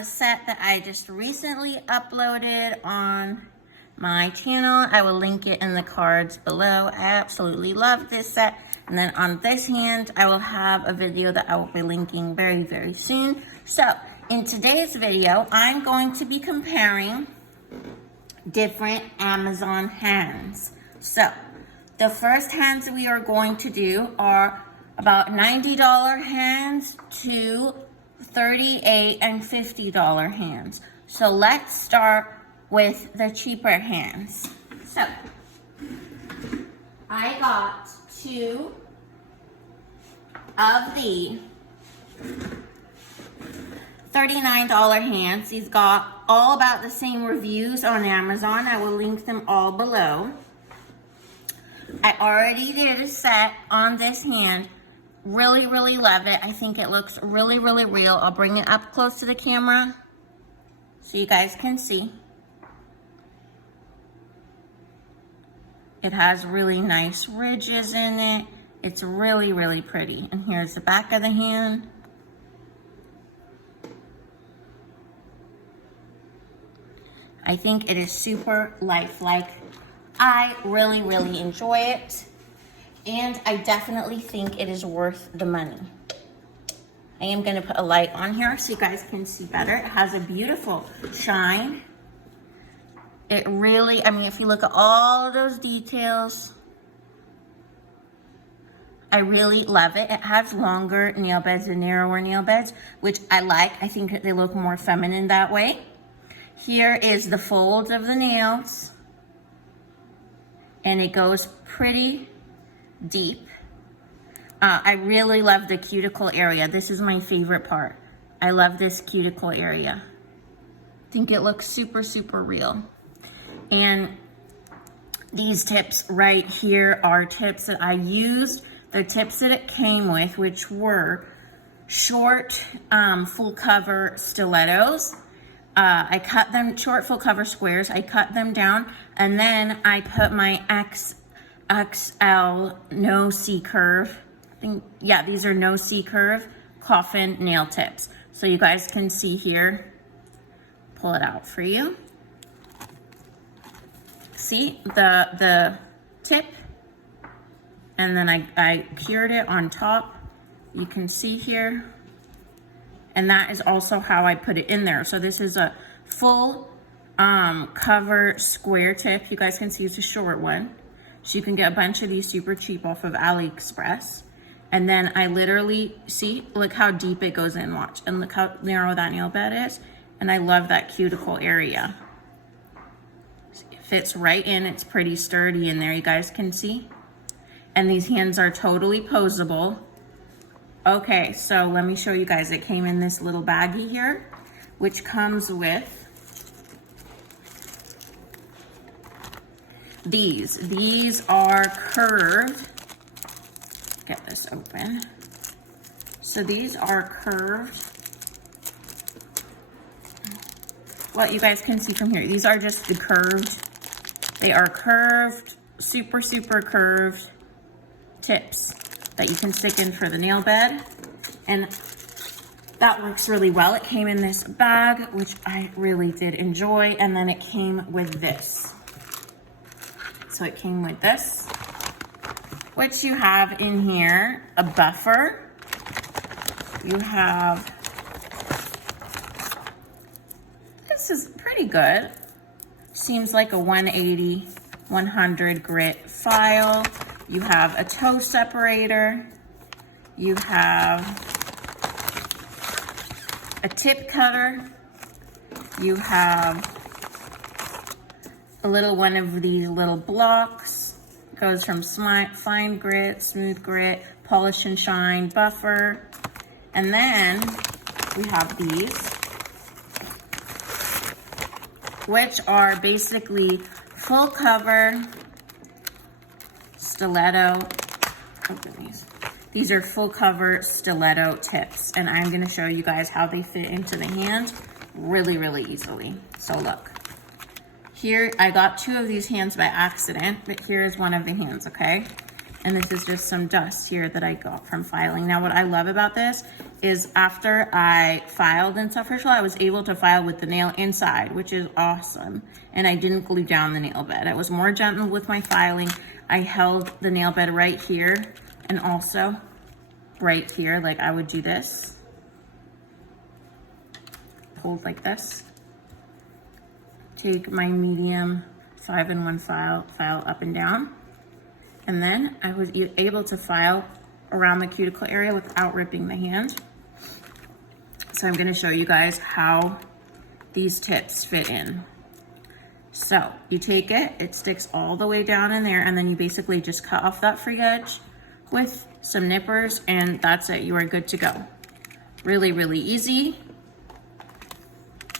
a set that I just recently uploaded on my channel. I will link it in the cards below. I absolutely love this set. And then on this hand, I will have a video that I will be linking very, very soon. So in today's video, I'm going to be comparing different Amazon hands. So the first hands we are going to do are about $90 hands to $38 and $50 hands. So let's start with the cheaper hands. So I got two of the $39 hands. These got all about the same reviews on Amazon. I will link them all below. I already did a set on this hand. Really, really love it. I think it looks really, really real. I'll bring it up close to the camera so you guys can see. It has really nice ridges in it. It's really, really pretty. And here's the back of the hand. I think it is super lifelike. I really, really enjoy it. And I definitely think it is worth the money. I am gonna put a light on here so you guys can see better. It has a beautiful shine. It really, I mean, if you look at all of those details, I really love it. It has longer nail beds and narrower nail beds, which I like. I think that they look more feminine that way. Here is the folds of the nails, and it goes pretty deep. I really love the cuticle area. This is my favorite part. I love this cuticle area. I think it looks super, super real. And these tips right here are tips that I used. They're tips that it came with, which were short, full cover stilettos. I cut them short, full cover squares. I cut them down, and then I put my XL no C curve. Yeah, these are no C curve coffin nail tips. So you guys can see here. Pull it out for you. See the tip, and then I cured it on top. You can see here, and that is also how I put it in there. So this is a full cover square tip. You guys can see it's a short one. So you can get a bunch of these super cheap off of AliExpress. And then I literally, see, look how deep it goes in, watch. And look how narrow that nail bed is. And I love that cuticle area. It fits right in, it's pretty sturdy in there, you guys can see. And these hands are totally posable. Okay, so let me show you guys. It came in this little baggie here, which comes with these. These are curved. Get this open. So these are curved. What you guys can see from here, these are just the curved. They are curved, super, super curved tips that you can stick in for the nail bed. And that works really well. It came in this bag, which I really did enjoy. And then it came with this. So it came with this, which you have in here a buffer. You have, this is pretty good. Seems like a 180, 100 grit file. You have a toe separator. You have a tip cutter. You have a little one of these little blocks. It goes from fine grit, smooth grit, polish and shine, buffer. And then we have these, which are basically full cover stiletto. Open these. These are full cover stiletto tips, and I'm gonna show you guys how they fit into the hand really, really easily. So look, here I got two of these hands by accident, but here's one of the hands, okay? And this is just some dust here that I got from filing. Now, what I love about this is after I filed in Suffershaw, I was able to file with the nail inside, which is awesome. And I didn't glue down the nail bed. I was more gentle with my filing. I held the nail bed right here and also right here, like I would do this. Hold like this. Take my medium 5-in-1 file up and down. And then I was able to file around the cuticle area without ripping the hand. So I'm gonna show you guys how these tips fit in. So you take it, it sticks all the way down in there, and then you basically just cut off that free edge with some nippers, and that's it, you are good to go. Really, really easy.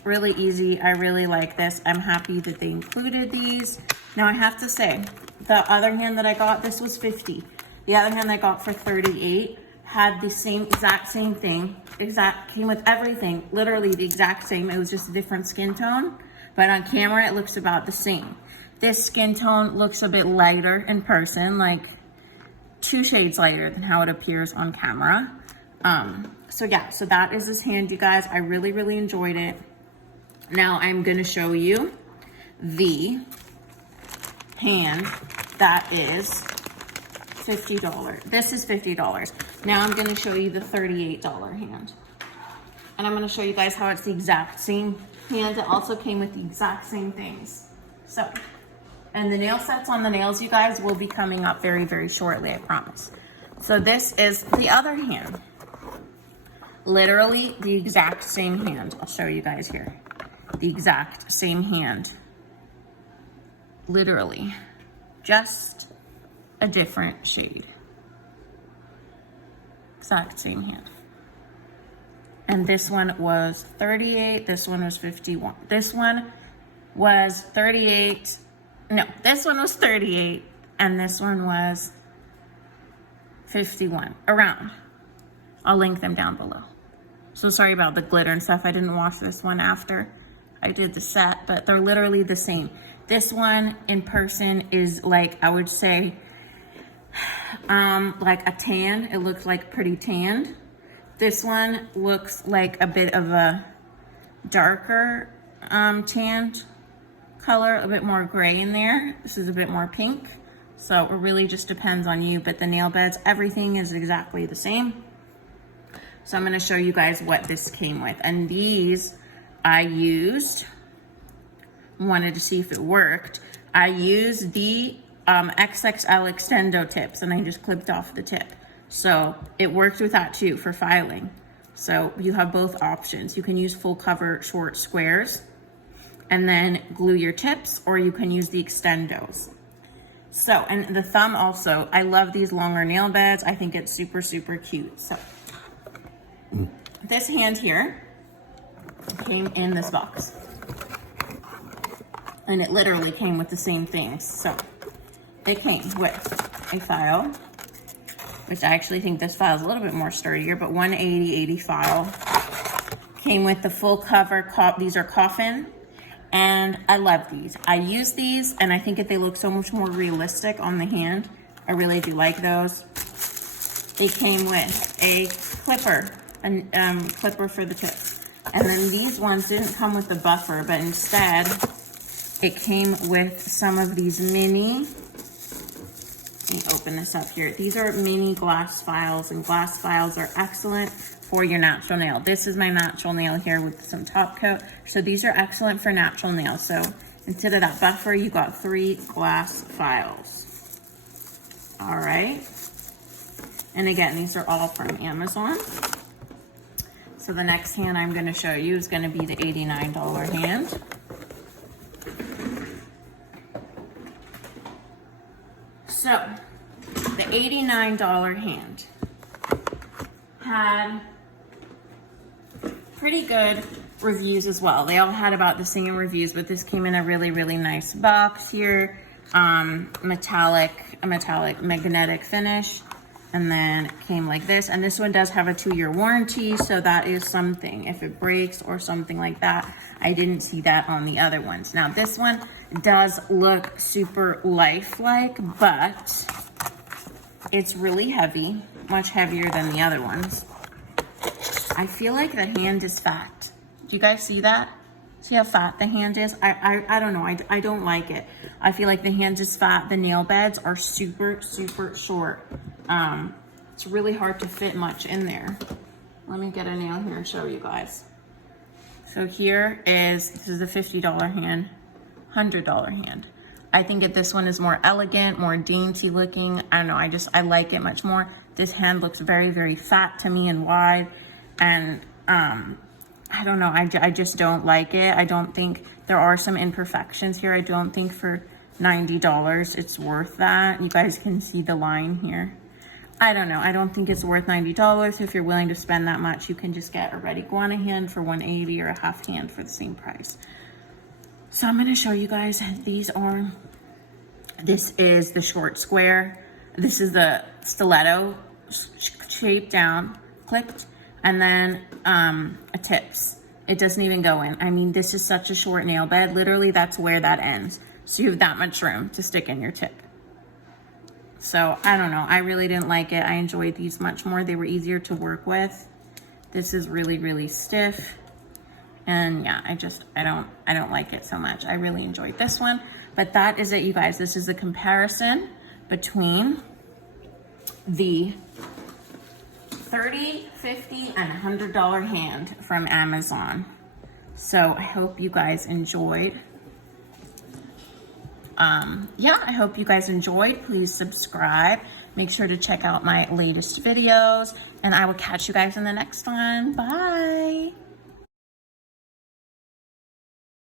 Really easy, I really like this. I'm happy that they included these. Now I have to say, the other hand that I got, this was 50. The other hand I got for 38 had the exact same thing, came with everything, literally the exact same. It was just a different skin tone, but on camera it looks about the same. This skin tone looks a bit lighter in person, like 2 shades lighter than how it appears on camera. So yeah, so that is this hand, you guys. I really, really enjoyed it. Now I'm gonna show you the hand that is $50. This is $50. Now I'm gonna show you the $38 hand. And I'm gonna show you guys how it's the exact same hand. It also came with the exact same things. So, and the nail sets on the nails, you guys, will be coming up very, very shortly, I promise. So this is the other hand. Literally the exact same hand. I'll show you guys here. The exact same hand. Literally. Just a different shade. Exact same hand. And this one was 38, this one was 51. This one was 38, no, this one was 38, and this one was 51, around. I'll link them down below. So sorry about the glitter and stuff. I didn't wash this one after I did the set, but they're literally the same. This one in person is like, I would say, like a tan. It looks like pretty tanned. This one looks like a bit of a darker tanned color, a bit more gray in there. This is a bit more pink. So it really just depends on you, but the nail beds, everything is exactly the same. So I'm gonna show you guys what this came with. And these I used, wanted to see if it worked. I used the XXL extendo tips, and I just clipped off the tip. So it worked with that too for filing. So you have both options. You can use full cover short squares and then glue your tips, or you can use the extendos. So, and the thumb also, I love these longer nail beds. I think it's super, super cute. So this hand here came in this box. And it literally came with the same things. So it came with a file, which I actually think this file is a little bit more sturdier, but 180 file. Came with the full cover, these are coffin, and I love these. I use these, and I think that they look so much more realistic on the hand. I really do like those. They came with a clipper, clipper for the tips. And then these ones didn't come with the buffer, but instead, it came with some of these mini, let me open this up here. These are mini glass files, and glass files are excellent for your natural nail. This is my natural nail here with some top coat. So these are excellent for natural nails. So instead of that buffer, you got 3 glass files. All right. And again, these are all from Amazon. So the next hand I'm gonna show you is gonna be the $89 hand. So, the $89 hand had pretty good reviews as well. They all had about the same reviews, but this came in a really, really nice box here. A metallic magnetic finish, and then it came like this. And this one does have a 2-year warranty, so that is something. If it breaks or something like that, I didn't see that on the other ones. Now this one does look super lifelike, but It's really heavy, much heavier than the other ones. I feel like the hand is fat. Do you guys see that? See how fat the hand is? I don't know, I don't like it. I feel like the hand is fat. The nail beds are super, super short. It's really hard to fit much in there. Let me get a nail here and show you guys. So this is a $50 hand, $100 hand. I think that this one is more elegant, more dainty looking. I don't know, I like it much more. This hand looks very, very fat to me and wide. And I don't know, I just don't like it. I don't think, there are some imperfections here. I don't think for $90 it's worth that. You guys can see the line here. I don't know, I don't think it's worth $90. If you're willing to spend that much, you can just get a red iguana hand for $180 or a half hand for the same price. So I'm gonna show you guys, this is the short square. This is the stiletto shape down, clipped, and then a tips. It doesn't even go in. I mean, this is such a short nail bed. Literally, that's where that ends. So you have that much room to stick in your tip. So I don't know, I really didn't like it. I enjoyed these much more. They were easier to work with. This is really, really stiff. And yeah, I don't like it so much. I really enjoyed this one, but that is it, you guys. This is a comparison between the $30, $50, and $100 hand from Amazon. So I hope you guys enjoyed. Yeah, I hope you guys enjoyed. Please subscribe. Make sure to check out my latest videos, and I will catch you guys in the next one. Bye.